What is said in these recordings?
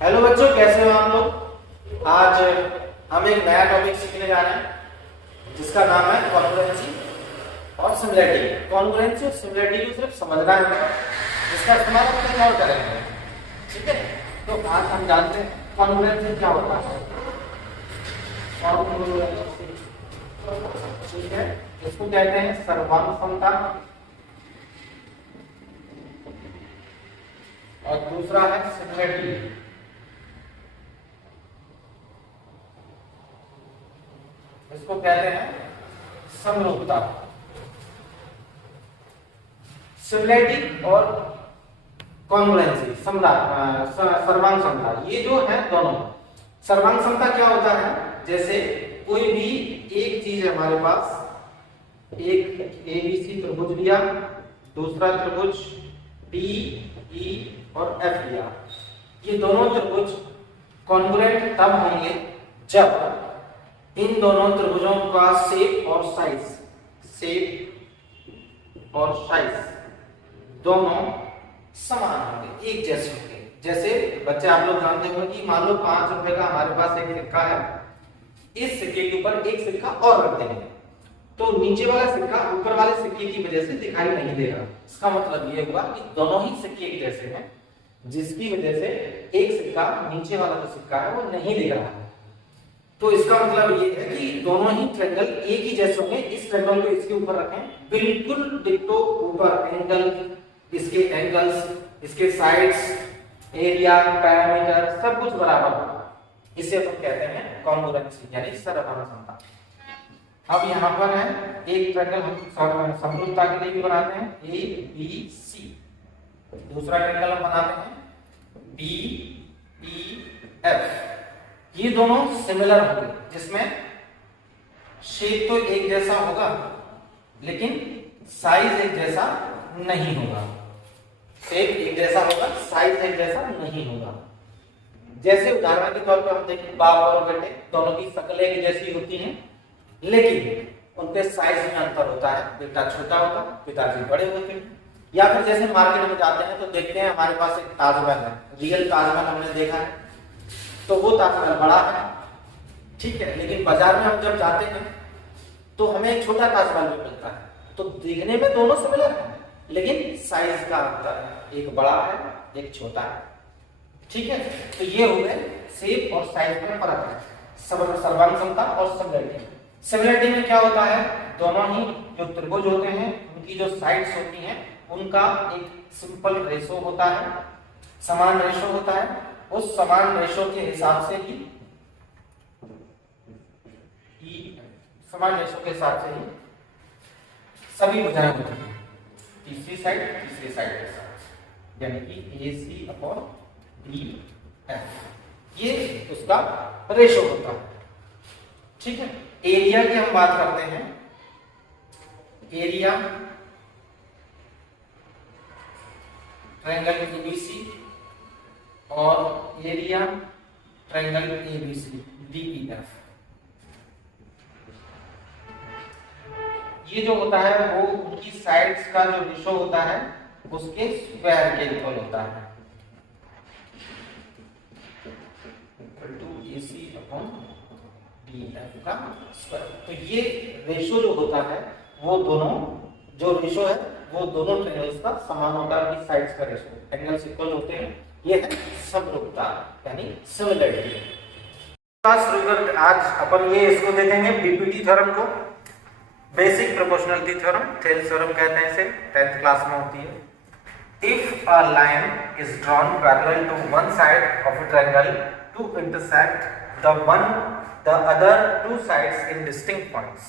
Hello बच्चों, कैसे हो आप लोग। आज हम एक नया टॉपिक सीखने जा रहे हैं जिसका नाम है कॉन्ग्रुएंसी और सिमिलरिटी। कॉन्ग्रुएंसी और सिमिलरिटी को सिर्फ समझना है, जिसका इस्तेमाल हम कहीं और करेंगे। ठीक है, तो आज हम जानते हैं कॉन्ग्रुएंसी क्या होता है। कॉन्ग्रुएंसी, ठीक है, इसको कहते हैं सर्वानुसंता और दूसरा है सिमिलरिटी। इसको कहते हैं समरूपता। सिमिलरिटी और कॉन्ग्रुएंसी, सर्वांग समता, ये जो है दोनों। सर्वांग समता क्या होता है, जैसे कोई भी एक चीज है हमारे पास, एक एबीसी त्रिभुज लिया, दूसरा त्रिभुज डी ई और एफ लिया। ये दोनों त्रिभुज कॉन्ग्रुएंट तब होंगे जब इन दोनों त्रिभुजों का शेप और साइज दोनों समान होंगे, एक जैसे होंगे। जैसे बच्चे आप लोग जानते होंगे कि मान लो 5 रुपए का हमारे पास एक सिक्का है, इस सिक्के के ऊपर एक सिक्का और रख देंगे तो नीचे वाला सिक्का ऊपर वाले सिक्के की वजह से दिखाई नहीं देगा। इसका मतलब ये हुआ कि दोनों ही सिक्के एक जैसे हैं, जिसकी वजह से एक सिक्का नीचे वाला जो सिक्का है वो नहीं दिख रहा है। तो इसका मतलब ये है कि दोनों ही ट्रायंगल एक ही जैसे होंगे। इस ट्रायंगल को इसके ऊपर रखें, बिल्कुल डिट्टो ऊपर एंगल, इसके एंगल्स, इसके साइड्स, एरिया, पैरामीटर सब कुछ बराबर होगा। इसे हम कहते हैं कॉन्ग्रुएंसी यानी सर्वानुसंता। अब यहाँ पर है एक ट्रायंगल हम समरूपता के लिए भी बनाते हैं, ए बी सी। दूसरा ट्रायंगल हम बनाते हैं बी ई एफ। ये दोनों सिमिलर होंगे, जिसमें शेप तो एक जैसा होगा लेकिन साइज एक जैसा नहीं होगा। शेप एक जैसा होगा, साइज एक जैसा नहीं होगा। जैसे उदाहरण के तौर पर हम देखें, बाप और बेटे दोनों की शक्लें एक जैसी होती हैं, लेकिन उनके साइज में अंतर होता है। बेटा छोटा होता है, पिताजी बड़े होते हैं। या फिर जैसे मार्केट में जाते हैं तो देखते हैं हमारे पास एक ताजमहल है, रियल ताजमहल हमने देखा है, तो वो ताजमहल बड़ा है, ठीक है, लेकिन बाजार में हम जब जाते हैं तो हमें एक छोटा ताजमहल भी मिलता है। तो देखने में दोनों सिमिलर हैं, लेकिन साइज का अंतर है, एक बड़ा है एक छोटा है। ठीक है, तो ये हो गए शेप और साइज में फर्क है, सर्वांग समता और सिमिलरिटी। सिमिलरिटी में क्या होता है, दोनों ही जो त्रिभुज होते हैं उनकी जो साइड्स होती हैं उनका एक सिंपल रेशो होता है, समान रेशो होता है। उस समान रेशो के हिसाब से ही सभी भुजाएं होती हैं, तीसरी साइड तीसरी साइड के साथ, यानी कि ए सी अपॉन डी एफ, ये उसका रेशो होता है। ठीक है, एरिया की हम बात करते हैं। एरिया ट्रायंगल एबीसी और एरिया ट्रायंगल एबीसी डीईएफ, ये जो होता है वो उनकी साइड्स का जो रेशो होता है उसके स्क्वायर के इक्वल होता है, AC अपॉन DF का स्क्वायर। तो ये रेशो जो होता है वो दोनों जो रेशो है वो दोनों ट्रायंगल्स का समान होता है, उनकी साइड्स का रेशो, एंगल्स इक्वल होते हैं। ये है समरूपता यानी सिमिलरिटी। आज अपन ये इसको देखेंगे बीपीटी थ्योरम को, basic proportionality theorem, Thales theorem कहते हैं इसे, 10th क्लास में होती है। If a line is drawn parallel to one side of a triangle to intersect the other two sides in distinct points,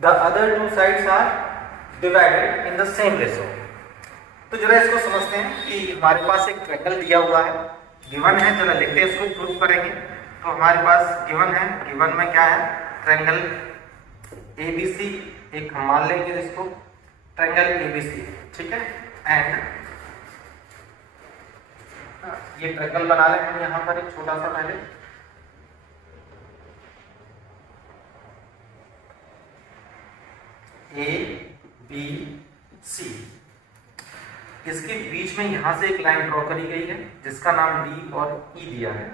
the other two sides are divided in the same ratio। तो जरा इसको समझते हैं कि हमारे पास एक triangle दिया हुआ है, गिवन है, जरा लिखते हैं, इसको प्रूव करेंगे। तो हमारे पास गिवन है, गिवन में क्या है, ट्रायंगल ABC, एक हम मान लेंगे इसको ट्रायंगल ABC, ठीक है। एंड ये ट्रायंगल बना लें हम यहाँ पर एक छोटा सा पहले, A B C। इसके बीच में यहां से एक लाइन ड्रॉ करी गई है जिसका नाम डी और ई दिया है।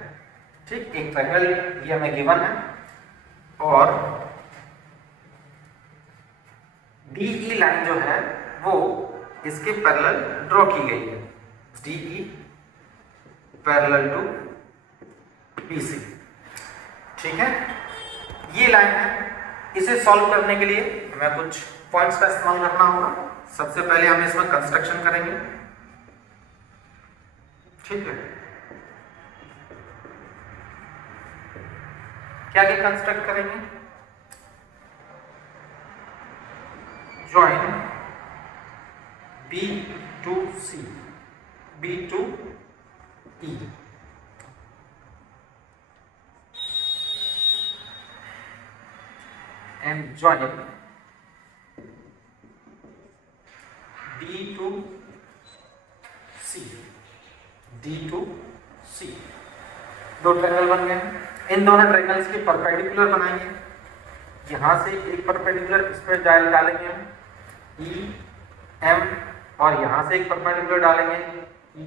ठीक, एक ट्रायंगल ये हमें गिवन है और डी ई लाइन जो है वो इसके पैरेलल ड्रॉ की गई है। D E parallel to B C. ठीक है, ये लाइन है। इसे सॉल्व करने के लिए हमें कुछ पॉइंट्स का इस्तेमाल करना होगा। सबसे पहले हम इसमें कंस्ट्रक्शन करेंगे। ठीक है, क्या क्या कंस्ट्रक्ट करेंगे? Join B to C, B to E, and join D to C, D to C। दो ट्रायंगल बन गए। इन दोनों ट्रायंगल्स के परपेंडिकुलर बनाएंगे। यहां से एक परपेंडिकुलर इस पर डालेंगे E M और यहां से एक परपेंडिकुलर डालेंगे E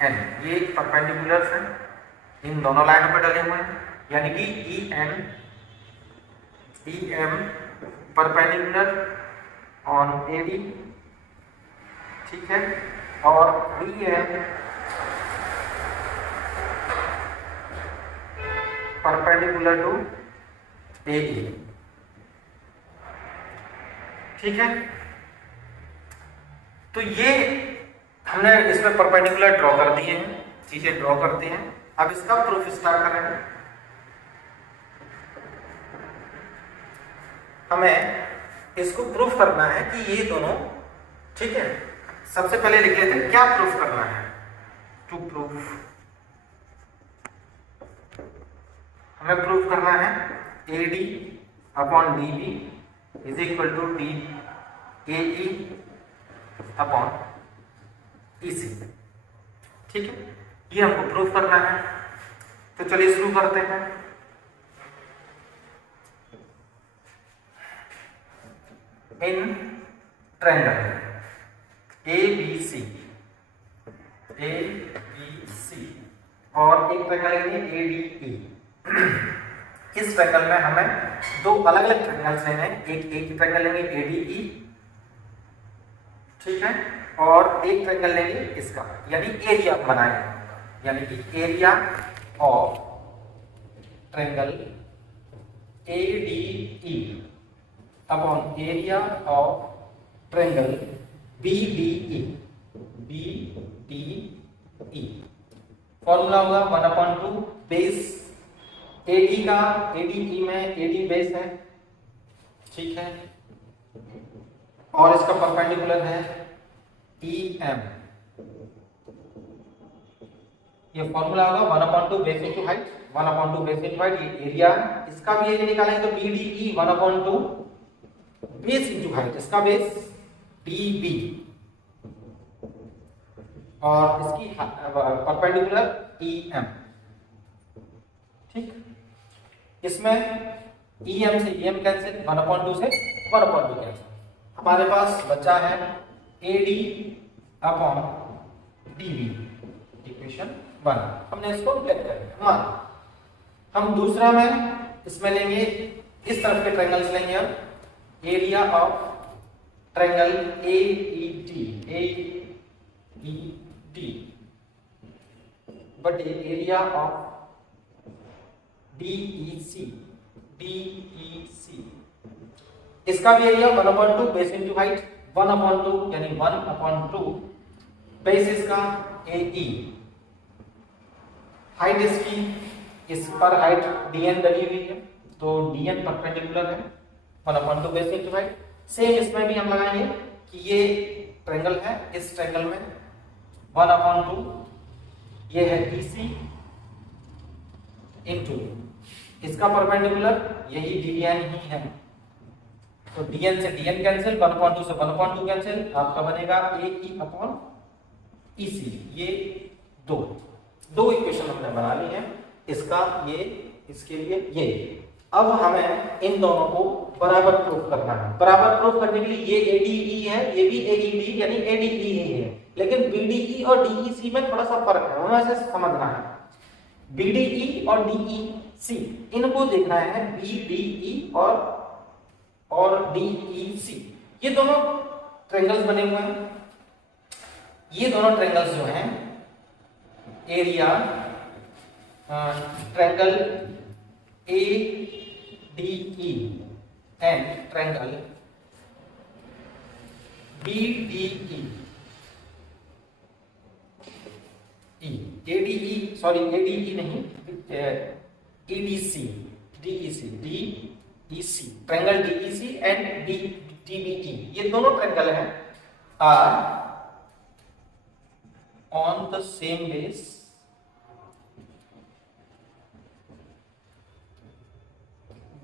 N। ये परपेंडिकुलर्स हैं, इन दोनों लाइनों पर डले हुए हैं, यानी कि E M perpendicular on AD। ठीक है, और D M perpendicular to AE। ठीक है, तो ये हमने इसमें परपेंडिकुलर ड्रॉ कर दिए हैं, चीजें ड्रॉ करते हैं। अब इसका प्रूफ स्टार्ट करेंगे। हमें इसको प्रूफ करना है कि ये दोनों, ठीक है, सबसे पहले लिख लेते हैं क्या प्रूफ करना है। टू प्रूफ, हमें प्रूफ करना है AD upon DB is equal to DAE upon EC। ठीक है, ये हमको प्रूफ करना है। तो चलिए शुरू करते हैं। इन ट्रायंगल ABC और एक ट्रायंगल लेंगे ADE। इस ट्रायंगल में हमें दो अलग अलग ट्रायंगल्स लेने हैं। एक ट्रायंगल लेंगे ADE, ठीक है, और एक ट्रायंगल लेंगे इसका, यानी एरिया बनाएंगे, यानी कि area of triangle ADE upon area of triangle BDE। Formula होगा 1/2 बेस AD का, ADE में AD बेस है, ठीक है, और इसका परपेंडिकुलर है EM। ये फॉर्मूला होगा 1/2 base into height, 1/2 base into height, ये एरिया है। इसका भी एरिया निकालेंगे तो BDE 1/2 बेस इनटू हाइट, इसका बेस DB और इसकी परपेंडिकुलर EM। ठीक, इसमें EM से EM कैंसिल, 1/2 से 1/2 कैंसिल। हमारे पास बचा है AD अपॉन DB, इक्वेशन 1। हमने इसको नेग्लेक्ट कर दिया। हम दूसरा में इसमें लेंगे, इस तरफ के ट्रायंगल्स लेंगे हम, एरिया ऑफ ट्रायंगल AED बटे एरिया ऑफ DEC। इसका भी एरिया 1/2 बेस इनटू हाइट, 1/2 यानी 1/2 बेस इसका AE। हाइट इसकी, इस पर हाइट DN डली हुई है, तो DN परपेंडिकुलर है 1/2 बेस इनटू हाइट। सेम इसमें भी हम लगाएंगे कि ये ट्रायंगल है, इस ट्रायंगल में 1/2 ये है BC इनटू इसका परपेंडिकुलर यही DN ही है, तो DN से DN कैंसिल, 1/2 से 1/2 कैंसिल, आपका बनेगा AE अपॉन EC। ये दो इक्वेशन हमने बना ली है, इसका ये, इसके लिए ये। अब हमें इन दोनों को बराबर प्रूफ करना है। बराबर प्रूफ करने के लिए ये ADE है, ये भी AED यानी ADE ही है, लेकिन बीडीई और डीईसी में थोड़ा सा फर्क है, हमें ऐसे समझना है। बीडीई और डीईसी इनको देखना है, बीडीई और डीईसी, ये दोनों ट्रायंगल्स बने हुए हैं। ये दोनों ट्रायंगल्स जो हैं area triangle ADE and triangle BDE ADE sorry ADE नहीं EDC DEC DEC triangle DEC and DBE, ये दोनों ट्रायंगल हैं are on the same base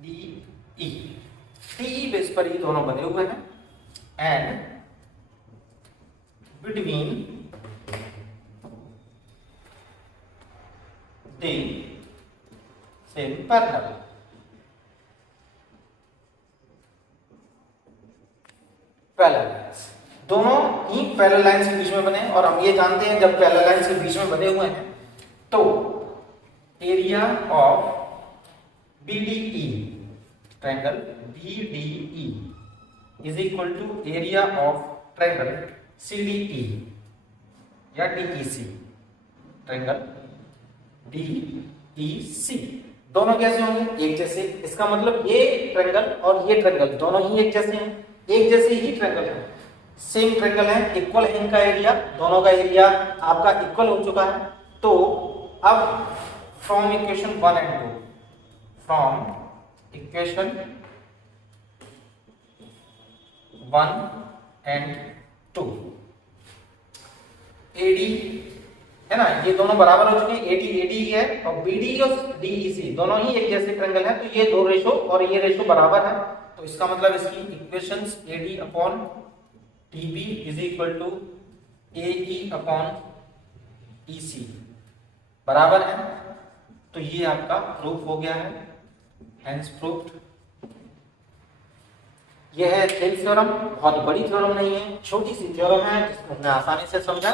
DE base पर ये दोनों बने हुए हैं and between the same parallel, दोनों ही पैरेलल लाइंस के बीच में बने, और हम ये जानते हैं जब पैरेलल लाइंस के बीच में बने हुए हैं तो area of BDE triangle BDE is equal to area of triangle CDE या डीईसी ट्रायंगल डीईसी। दोनों कैसे होंगे? एक जैसे। इसका मतलब ये ट्रायंगल और ये ट्रायंगल दोनों ही एक जैसे हैं, एक जैसे ही ट्रायंगल है, सेम ट्रायंगल है, इक्वल है इनका एरिया, दोनों का एरिया आपका इक्वल हो चुका है। तो अब from equation 1 and 2, from equation 1 and 2 AD है ना, ये दोनों बराबर हो चुके हैं, एडी एडी है और बीडी और डीईसी दोनों ही एक जैसे ट्रायंगल है, तो ये दो रेशो और ये रेशो बराबर है। तो इसका मतलब इसकी equations AD upon DB is equal to AE upon EC बराबर है। तो ये आपका प्रूफ हो गया है, हेंस प्रूफ्ड। यह है थेल्स थ्योरम, बहुत बड़ी थ्योरम नहीं है, छोटी सी थ्योरम है जिसको हमने आसानी से समझा।